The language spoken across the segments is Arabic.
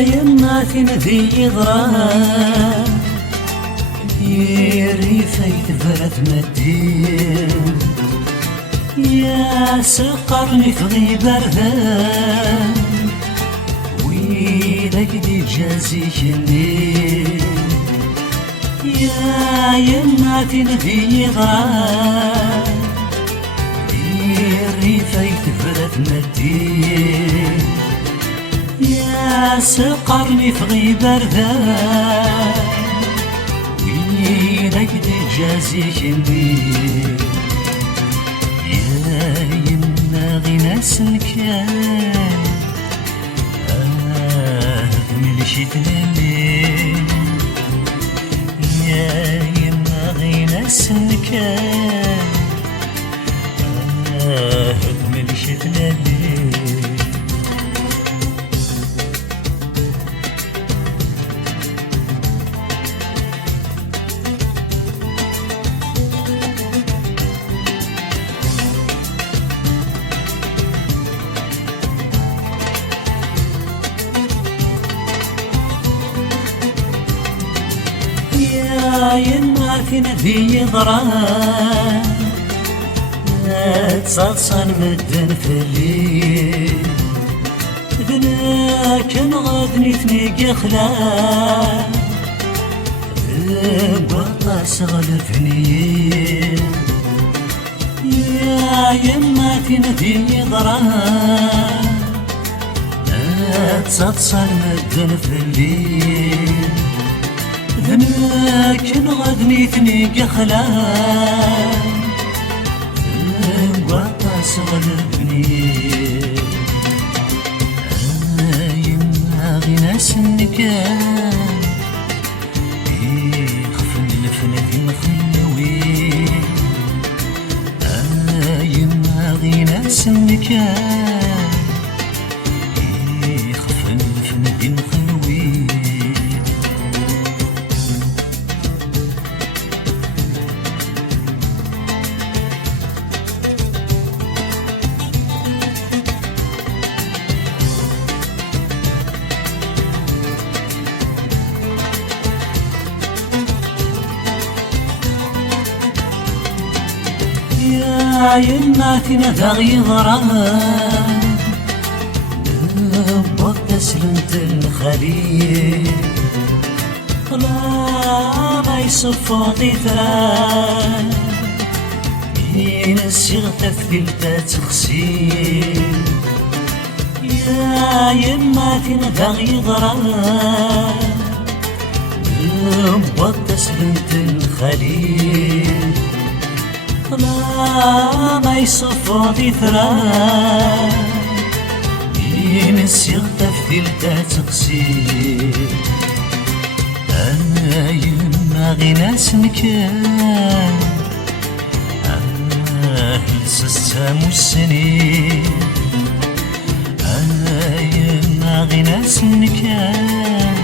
يما ذي إضرار يري فايت فرت مدين يا سقرني في غيبردان ويلك دي جازيكني يا يما ذي إضرار يري فايت فرت مدين يا سقرني في غيبردان ويلك دي جازيكني يا يما غينا سنكان ملشي تلالي يا يما غينا سنكان ملشي تلالي يا يما ذي ضران تصلصل مدن في الليل ذناك نغادني ثنيق خلال بطا سغلفني يا يما ذي ضران تصلصل مدن في الليل ذناك نغادني ثنيق خلال وطاس غلبني يما غينا سنكان يخفن الفنا دي مخلوي يما غينا سنكان يخفن الفنا دي مخلوي يا يما ذا ضران بوقت سلمت الخليل ما يصفوطي ثران ينسي غتثقل تخسيل يا يما ذا ضران بوقت سلمت الخليل ما يصفوطي ثران ينسي غتثقل تقسيل أنا يما غينا سنكان لسسام السنين أنا يما غينا سنكان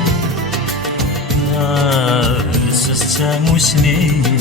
لسسام السنين